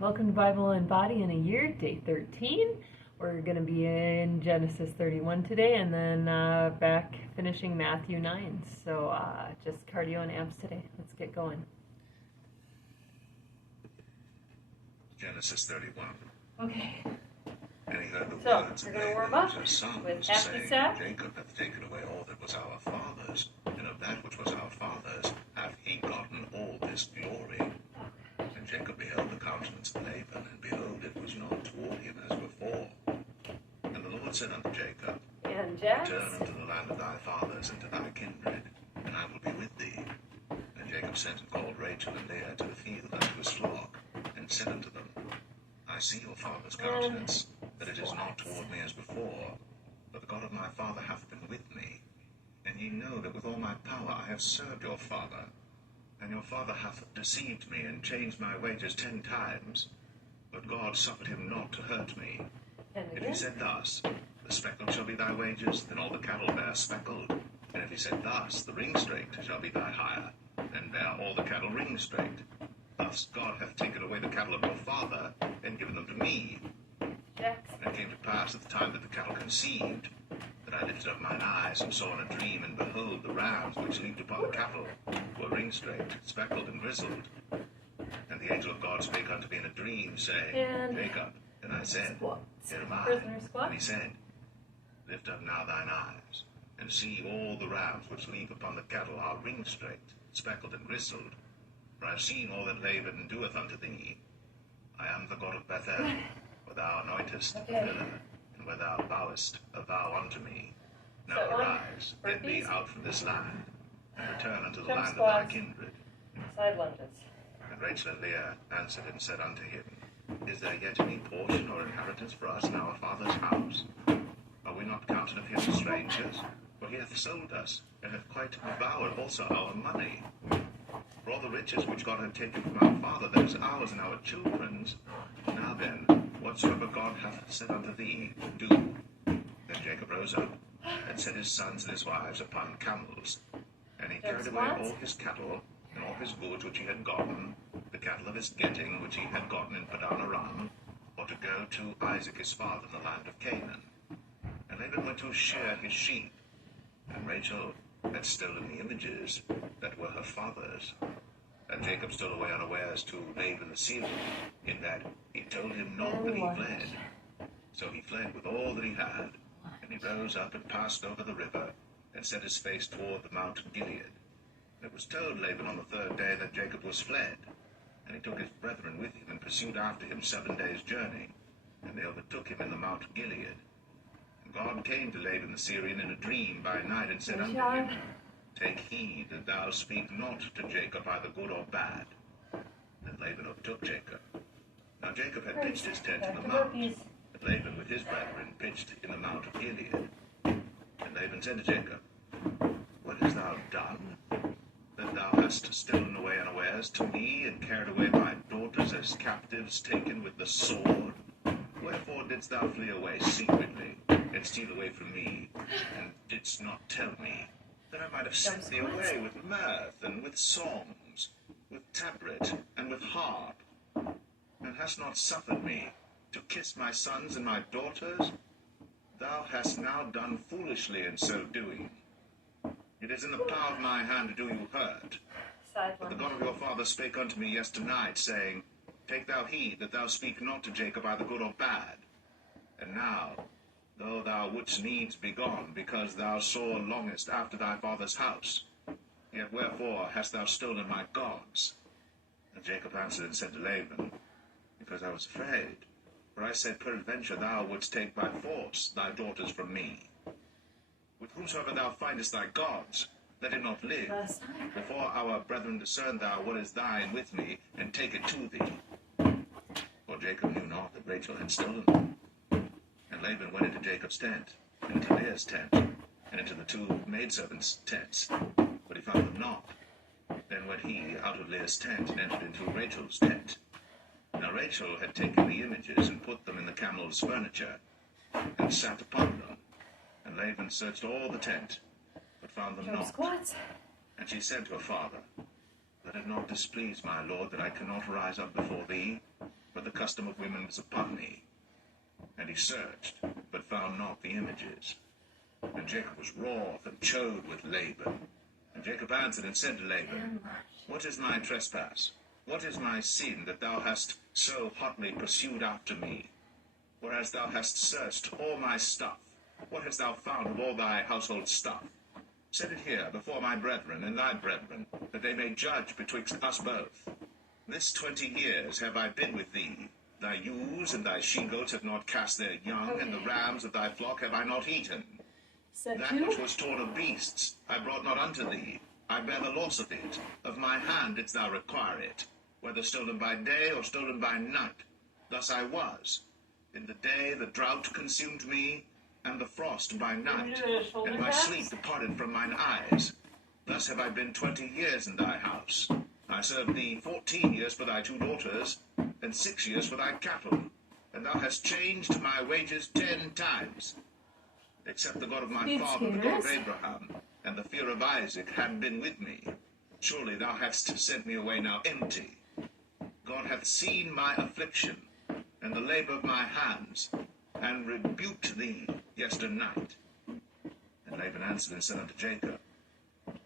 Welcome to Bible and Body in a Year, day 13. We're going to be in Genesis 31 today and then back finishing Matthew 9. So just cardio and abs today. Let's get going. Genesis 31. Okay. And he heard the So, words we're of going to warm Laban up his son, with saying, happy sack. Jacob hath taken away all that was our father's, and of that which was our father's hath he gotten all this glory. And Jacob beheld the countenance of Laban, and behold, it was not toward him as before. And the Lord said unto Jacob, And Jax. Return unto the land of thy fathers and to thy kindred, and I will be with thee. And Jacob sent and called Rachel and Leah to the field unto his flock, and said unto them, I see your father's countenance, that it is not toward me as before, but the God of my father hath been with me. And ye know that with all my power I have served your father. And your father hath deceived me, and changed my wages 10 times. But God suffered him not to hurt me. And If he again. said thus, the speckled shall be thy wages, then all the cattle bear speckled. And if he said thus, the ringstraked shall be thy hire, then bear all the cattle ringstraked. Thus God hath taken away the cattle of your father, and given them to me. Jax. And it came to pass at the time that the cattle conceived, that I lifted up mine eyes, and saw in a dream, and behold, the rams which leaped upon the cattle were ringstraked, speckled, and grizzled. And the angel of God spake unto me in a dream, saying, And Jacob. And I said, Squats. Here am I. Prisoner squat. And he said, Lift up now thine eyes, and see all the rams which leap upon the cattle are ringstraked, speckled, and grizzled. For I have seen all that Laban doeth unto thee. I am the God of Bethel, where thou anointest the pillar, and where thou vowest a vow unto me. Now So, arise, get thee burpees. out from this land, and return unto the Jump land of thy squats. kindred. Side lunges. And Rachel and Leah answered and said unto him, Is there yet any portion or inheritance for us in our father's house? Are we not counted of him as strangers? For he hath sold us, and hath quite devoured also our money. For all the riches which God hath taken from our father, that is ours and our children's. Now then, whatsoever God hath said unto thee, do. Then Jacob rose up, and set his sons and his wives upon camels. And he carried away all his cattle, and all his goods which he had gotten, the cattle of his getting which he had gotten in Padan Aram, for to go to Isaac his father in the land of Canaan. And Laban went to shear his sheep, and Rachel had stolen the images that were her father's. And Jacob stole away unawares to Laban the Syrian, in that he told him not that he fled. So he fled with all that he had, and he rose up and passed over the river, and set his face toward the Mount Gilead. And it was told Laban on the 3rd day that Jacob was fled. And he took his brethren with him, and pursued after him 7 days' journey. And they overtook him in the Mount Gilead. And God came to Laban the Syrian in a dream by night, and said unto him, Take heed that thou speak not to Jacob either good or bad. Then Laban overtook Jacob. Now Jacob had pitched his tent in the mount, but Laban with his brethren pitched in the Mount of Gilead. And Laban said to Jacob, What hast thou done, that thou hast stolen away unawares to me, and carried away my daughters as captives taken with the sword? Wherefore didst thou flee away secretly, and steal away from me, and didst not tell me, that I might have sent thee away with mirth, and with songs, with tabret, and with harp, and hast not suffered me to kiss my sons and my daughters? Thou hast now done foolishly in so doing. It is in the power of my hand to do you hurt. Side But the lunges. God of your father spake unto me yesternight, saying, Take thou heed that thou speak not to Jacob either good or bad. And now, though thou wouldst needs be gone, because thou sore longest after thy father's house, yet wherefore hast thou stolen my gods? And Jacob answered and said to Laban, Because I was afraid. For I said, Peradventure thou wouldst take by force thy daughters from me. With whomsoever thou findest thy gods, let him not live. Before our brethren discern thou what is thine with me, and take it to thee. For Jacob knew not that Rachel had stolen them. And Laban went into Jacob's tent, and into Leah's tent, and into the 2 maidservants' tents, but he found them not. Then went he out of Leah's tent, and entered into Rachel's tent. Now Rachel had taken the images, and put them in the camel's furniture, and sat upon them. And Laban searched all the tent, but found them Jump not. squats. And she said to her father, Let it not displease my lord that I cannot rise up before thee, but the custom of women was upon me. And he searched, but found not the images. And Jacob was wroth and chode with Laban. And Jacob answered and said to Laban, What is my trespass? What is my sin that thou hast so hotly pursued after me? Whereas thou hast searched all my stuff, what hast thou found of all thy household stuff? Set it here before my brethren and thy brethren, that they may judge betwixt us both. This 20 years have I been with thee. Thy ewes and thy she-goats have not cast their young, and the rams of thy flock have I not eaten. That which was torn of beasts I brought not unto thee. I bear the loss of it. Of my hand didst thou require it, whether stolen by day or stolen by night. Thus I was. In the day the drought consumed me, and the frost by night, and my sleep departed from mine eyes. Thus have I been 20 years in thy house. I served thee 14 years for thy 2 daughters, and 6 years for thy cattle, and thou hast changed my wages 10 times. Except the God of my father, the God of Abraham, and the fear of Isaac had been with me. Surely thou hadst sent me away now empty. God hath seen my affliction, and the labor of my hands, and rebuked thee yesternight. And Laban answered and said unto Jacob,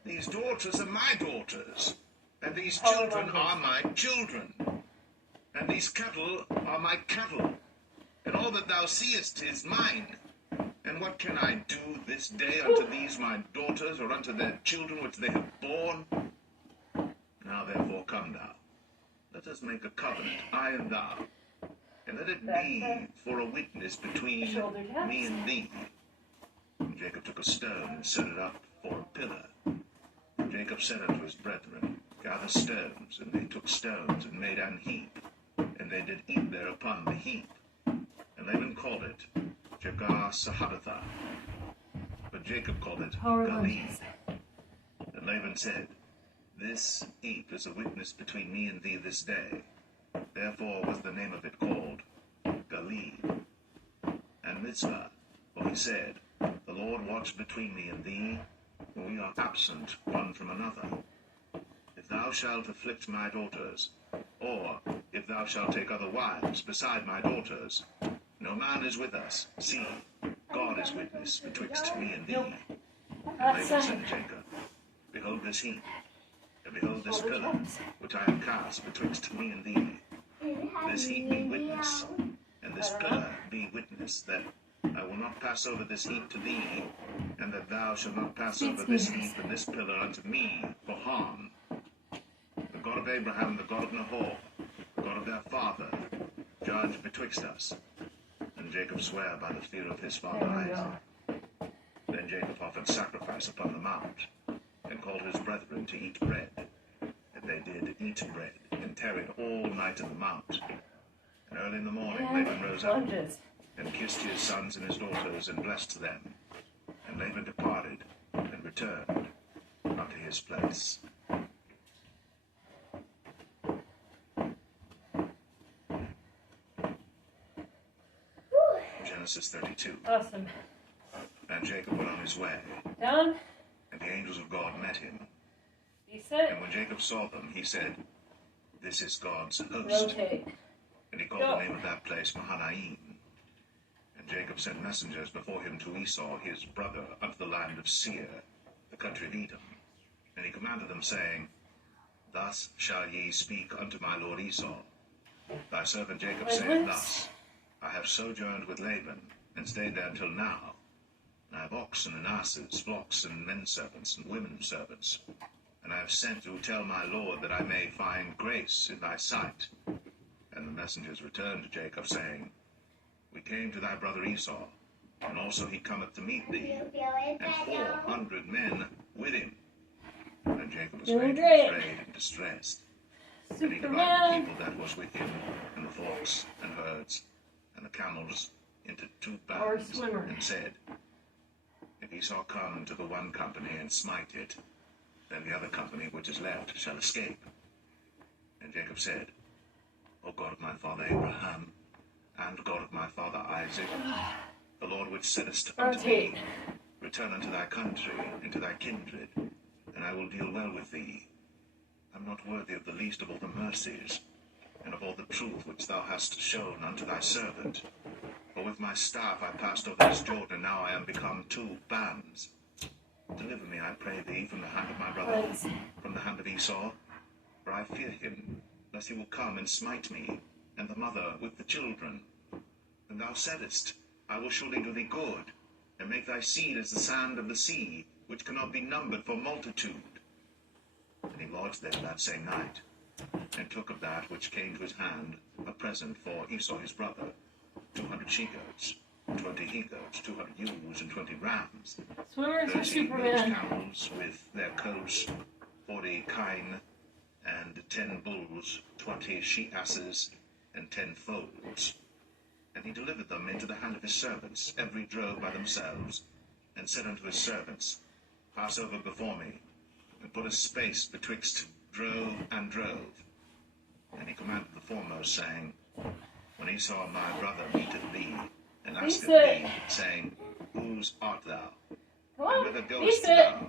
These daughters are my daughters, and these children are my children, and these cattle are my cattle, and all that thou seest is mine. And what can I do this day unto these my daughters, or unto their children which they have borne? Now therefore come thou, let us make a covenant, I and thou, and let it be for a witness between me and thee. And Jacob took a stone and set it up for a pillar. And Jacob said unto his brethren, Gather stones. And they took stones and made an heap, and they did eat thereupon the heap. And Laban called it Jegar-sahadathah, but Jacob called it Galeed. And Laban said, This heap is a witness between me and thee this day. Therefore was the name of it called Galeed. And Mizpah, for he said, The Lord watch between me and thee, when we are absent one from another. If thou shalt afflict my daughters, or if thou shalt take other wives beside my daughters, no man is with us. See, God is witness betwixt me and thee. And Laban said to Jacob, Behold this heap, and behold this pillar, which I have cast betwixt me and thee. This heap be witness, and this pillar be witness, that I will not pass over this heap to thee, and that thou shalt not pass over this heap and this pillar unto me for harm. The God of Abraham, the God of Nahor, the God of their father, judge betwixt us. And Jacob sware by the fear of his father Isaac. Then Jacob offered sacrifice upon the mount, and called his brethren to eat bread. And they did eat bread, and tarried all night in the mount. And early in the morning Laban rose up, and kissed his sons and his daughters, and blessed them. And Laban departed, and returned unto his place. Genesis 32. Awesome. And Jacob went on his way, Down. and the angels of God met him. Be set. And when Jacob saw them, he said, This is God's host. Rotate. And he called the name of that place Mahanaim. And Jacob sent messengers before him to Esau his brother unto the land of Seir, the country of Edom. And he commanded them, saying, Thus shall ye speak unto my lord Esau. Thy servant Jacob saith thus, I have sojourned with Laban, and stayed there until now. And I have oxen and asses, flocks and men servants and women servants. And I have sent to tell my lord that I may find grace in thy sight. And the messengers returned to Jacob, saying, We came to thy brother Esau, and also he cometh to meet thee, and 400 men with him. And Jacob was greatly afraid and distressed. And he divided the people that was with him, and the flocks and herds, and the camels into 2 bands, and said, If Esau come to the one company and smite it, then the other company which is left shall escape. And Jacob said, O God of my father Abraham, and God of my father Isaac, the Lord which saidest unto me, Return unto thy country, and to thy kindred, and I will deal well with thee. I am not worthy of the least of all the mercies, and of all the truth which thou hast shown unto thy servant. For with my staff I passed over this Jordan, now I am become 2 bands. Deliver me, I pray thee, from the hand of my brother, from the hand of Esau, for I fear him, lest he will come and smite me, and the mother with the children. And thou saidst, I will surely do thee good, and make thy seed as the sand of the sea, which cannot be numbered for multitude. And he lodged there that same night, and took of that which came to his hand a present for Esau his brother, 200 she-goats, 20 he-goats, 200 ewes, and 20 rams, Swimmers are 30 Superman. camels with their coats, 40 kine, and 10 bulls, 20 she-asses, and 10 foals. And he delivered them into the hand of his servants, every drove by themselves, and said unto his servants, Pass over before me, and put a space betwixt drove and drove. And he commanded the foremost, saying, When Esau my brother meeteth thee, and asketh thee, saying, Whose art thou? Come And on, whither goest thou?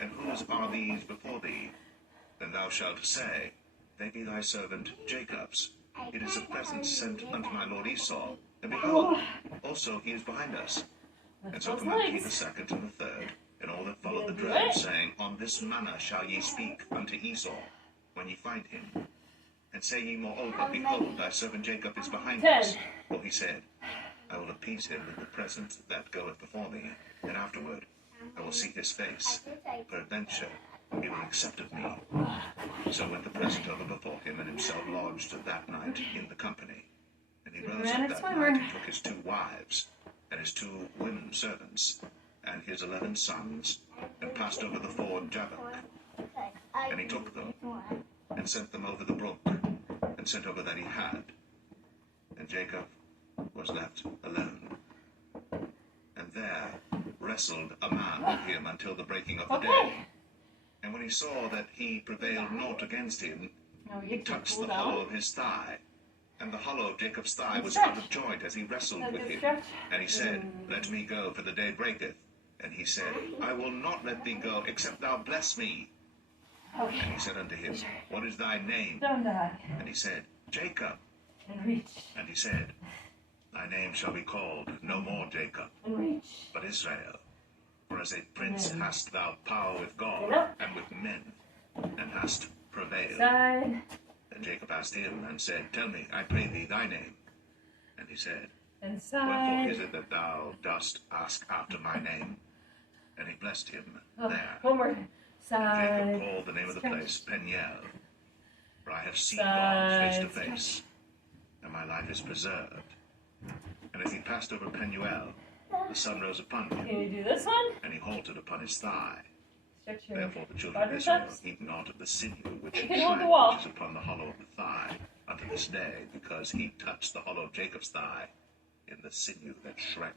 And whose are these before thee? Then thou shalt say, They be thy servant Jacob's. It is a present sent unto my lord Esau. And behold, also he is behind us. And so commanded he the second and the third, and all that followed the drove, saying, On this manner shall ye speak unto Esau, when ye find him. And say ye moreover, Behold, thy servant Jacob is behind us. For he said, I will appease him with the present that goeth before me, and afterward I will seek his face. Peradventure he will accept of me. So went the present over before him, and himself lodged that night in the company. And he rose up that night, and took his 2 wives, and his 2 women servants, and his 11 sons, and passed over the ford Jabbok. And he took them, and sent them over the brook, and sent over that he had. And Jacob was left alone. And there wrestled a man with him until the breaking of the day. And when he saw that he prevailed not against him, he touched the hollow of his thigh. And the hollow of Jacob's thigh was out of joint as he wrestled with him. And he said, Let me go, for the day breaketh. And he said, I will not let thee go, except thou bless me. And he said unto him, What is thy name? And he said, Jacob. And he said, Thy name shall be called no more Jacob, but Israel. For as a prince hast thou power with God and with men, and hast prevailed. And Jacob asked him and said, Tell me, I pray thee, thy name. And he said, Wherefore is it that thou dost ask after my name? And he blessed him there. And Jacob called the name of the place Peniel, for I have seen God face to face, and my life is preserved. And as he passed over Penuel, the sun rose upon him. Can you do this one? And he halted upon his thigh. Stretch your Therefore the children of Israel eat not of the sinew which You can hold the wall. which is upon the hollow of the thigh unto this day, because he touched the hollow of Jacob's thigh in the sinew that shrank.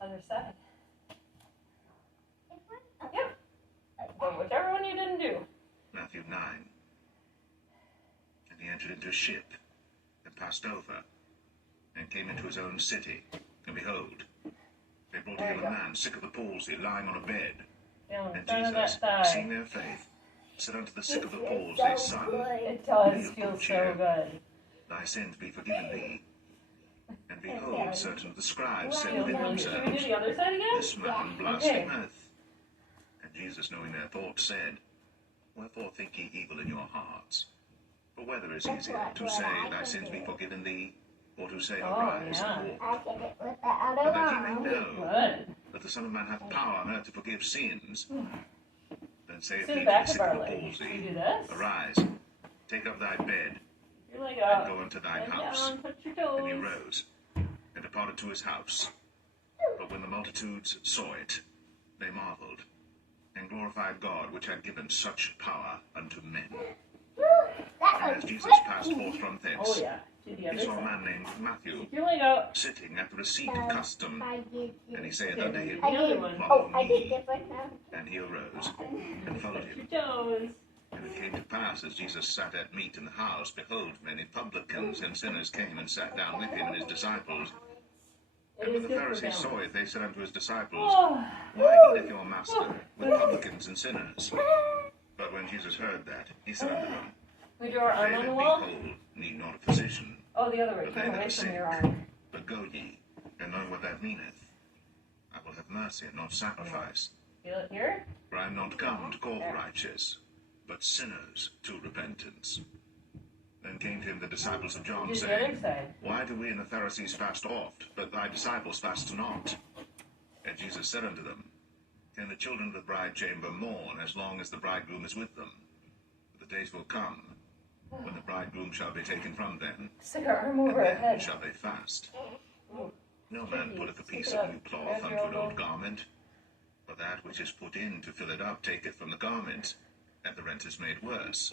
Other side. Yep. But whichever one you didn't do. Matthew 9. And he entered into a ship, and passed over, and came into his own city. And behold, they brought to him a man sick of the palsy, lying on a bed. And Jesus, seeing their faith, said unto the sick of the palsy, Son, It does feel so good. thy sins be forgiven thee. And behold, certain of the scribes said Should within we do themselves, the other side again? This man blasphemeth. And Jesus, knowing their thoughts, said, Wherefore think ye evil in your hearts? For whether is easier, to say, Thy sins be forgiven thee, or to say, Arise and walk? But that ye may know Good. that the Son of Man hath power on earth to forgive sins. Then saith To he the to back the of sick of our the legs. palsy, You do this. Arise, take up thy bed, You're like, and go unto thine bend house. down, put your And he toes. rose, and departed to his house. But when the multitudes saw it, they marveled, and glorified God, which had given such power unto men. And as Jesus passed forth from Oh thence, yeah. To the he other saw a side. man named Matthew, Keep your leg out. sitting at the receipt of custom. And he saith unto him, The other one. Follow I did me. different now. And he arose, and followed Touch him. your toes. And it came to pass, as Jesus sat at meat in the house, behold, many publicans and sinners came and sat down with him and his disciples. It And when is the good for Pharisees saw balance. it, they said unto his disciples, Oh. Why eateth your master with publicans and sinners? But when Jesus heard that, he said unto them, We drew our They arm on that the be wall? whole need not a physician, Oh, the other way. but they Turn that away are from sick. your arm. But go ye, and know what that meaneth. I will have mercy and not sacrifice. Feel it here? For I am not come to call the righteous, but sinners to repentance. Then came to him the disciples of John, Do the other saying, side. Why do we and the Pharisees fast oft, but thy disciples fast not? And Jesus said unto them, Can the children of the bride chamber mourn as long as the bridegroom is with them? But the days will come, when the bridegroom shall be taken from them, Stick our arm and over our then head. shall they fast. Ooh. No man putteth a piece Stick it of up. new cloth There's unto your an elbow. old garment, for that which is put in to fill it up taketh from the garment, and the rent is made worse.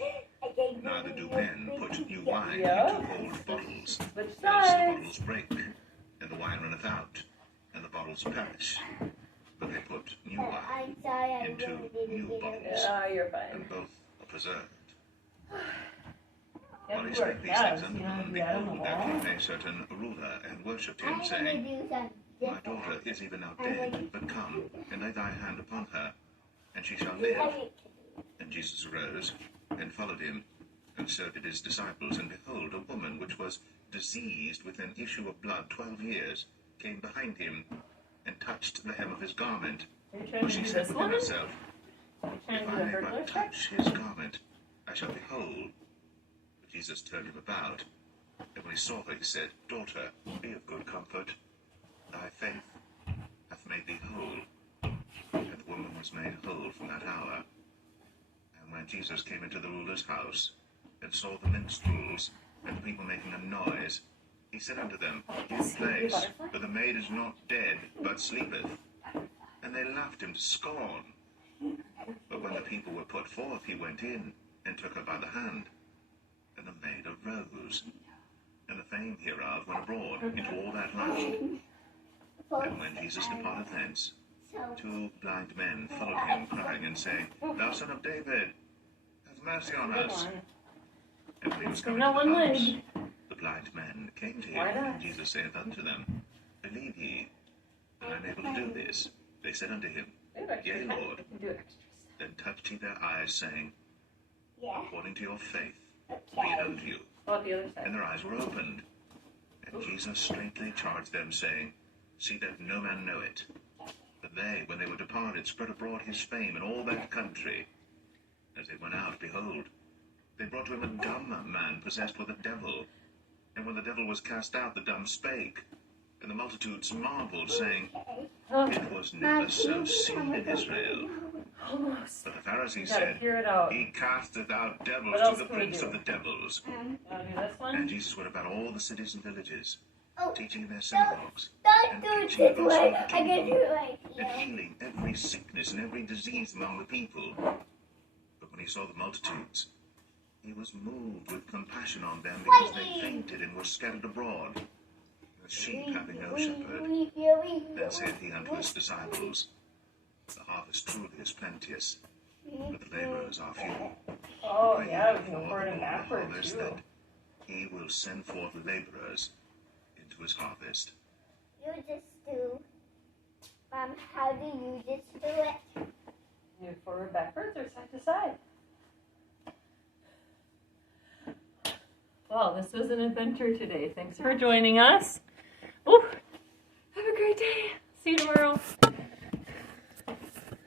Neither do men put new wine Yeah. into old bottles, Which else the sides? bottles break, and the wine runneth out, and the bottles perish. But they put new wine into new bottles, Ah, you're fine. and both are preserved. Yeah, While he you are spake these calves. things unto You know how to them, do that on the behold, there wall? came a certain ruler, and worshipped him, saying, My daughter is even now dead, but come, and lay thy hand upon her, and she shall live. And Jesus arose, and followed him, and so did his disciples. And behold, a woman which was diseased with an issue of blood 12 years came behind him, and touched the hem of his garment. Are you trying For to she do said this within one? herself, Are you trying If to I do the may hurdler but trick? touch his garment, I shall be whole. But Jesus turned him about, and when he saw her, he said, Daughter, be of good comfort. Thy faith hath made thee whole. And the woman was made whole from that hour. And when Jesus came into the ruler's house, and saw the minstrels, and the people making a noise, he said unto them, Give place, for the maid is not dead, but sleepeth. And they laughed him to scorn. But when the people were put forth, he went in, and took her by the hand. And the maid arose. And the fame hereof went abroad into all that land. And when Jesus departed thence, 2 blind men followed him, crying and saying, Thou son of David, have mercy on us. And when he was coming to Not one the house, leg. the blind men came to Why him, not? and Jesus saith unto them, Believe ye that I am able to do this? They said unto him, Yea, Lord. You can do extras. Then touched he their eyes, saying, Yeah. According to your faith, be Okay. it unto you. Oh, the other side. And their eyes were opened. And Jesus straightly charged them, saying, See that no man know it. But they, when they were departed, spread abroad his fame in all that country. As they went out, behold, they brought to him a dumb man possessed with a devil. And when the devil was cast out, the dumb spake. And the multitudes marveled, saying, Oh, It was never so seen in Israel. almost. But the Pharisees You gotta said, hear it out. He casteth out devils What else to the can we prince do? of the devils. Wanna do this And one? Jesus went about all the cities and villages, Oh, teaching in their synagogues, don't and do it preaching the this gospel way. of the I can do kingdom, it right and here. healing every sickness and every disease among the people. But when he saw the multitudes, he was moved with compassion on them, because they fainted and were scattered abroad, as sheep having no shepherd. Then said he unto his disciples, The harvest truly is plenteous, but the laborers are few. Oh, Pray yeah, we ye can therefore record the it Lord of the backwards, harvest too. that he will send forth laborers into his harvest. You just do. How do you just do it? Do it forward, backwards, or side to side? Well, this was an adventure today. Thanks for joining us. Ooh, have a great day. See you tomorrow.